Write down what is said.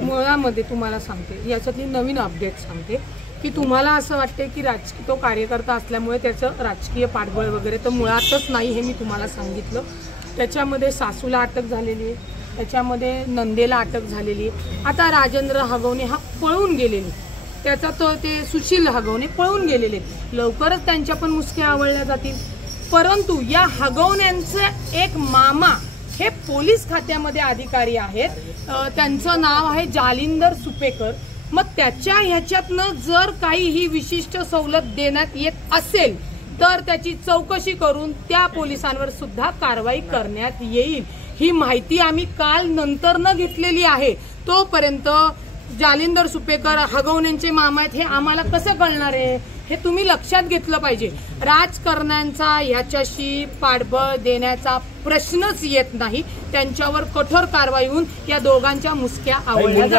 मुळामध्ये तुम्हाला सांगते, याच्यातली नवीन अपडेट सांगते की तुम्हाला असं वाटते की राजकीय तो कार्यकर्ता असल्यामुळे त्याचं राजकीय पाठबळ वगैरे तर मुळातच नाही, हे मी तुम्हाला सांगितलं। त्याच्यामध्ये सासूला अटक झालेली आहे, त्याच्यामध्ये नंदेला अटक झालेली आहे। आता राजेंद्र हगवणे हा पळून गेलेले, त्याचा तो ते सुशील हगवणे पळून गेलेले, लवकरच त्यांच्या पण मुसक्या आवळल्या जातील। परंतु या हगवण्यांचे एक मामा हे पोलीस खात्यामध्ये अधिकारी आहेत, त्यांचं नाव आहे जालिंदर सुपेकर। मग त्याच्या ह्याच्यातनं जर काही ही विशिष्ट सवलत देण्यात येत असेल तर त्याची चौकशी करून त्या पोलिसांवर सुद्धा कारवाई करण्यात येईल। ही माहिती आम्ही काल नंतर न घेतलेली आहे। तोपर्यंत जालिंदर सुपेकर हगवण्यांचे मामा आहेत हे आम्हाला कसं कळणार आहे, हे तुम्ही लक्षात घेतलं पाहिजे। राजकारण्यांचा ह्याच्याशी पाठबळ देण्याचा प्रश्नच येत नाही, त्यांच्यावर कठोर कारवाई होऊन या दोघांच्या मुसक्या आवळल्या जातील।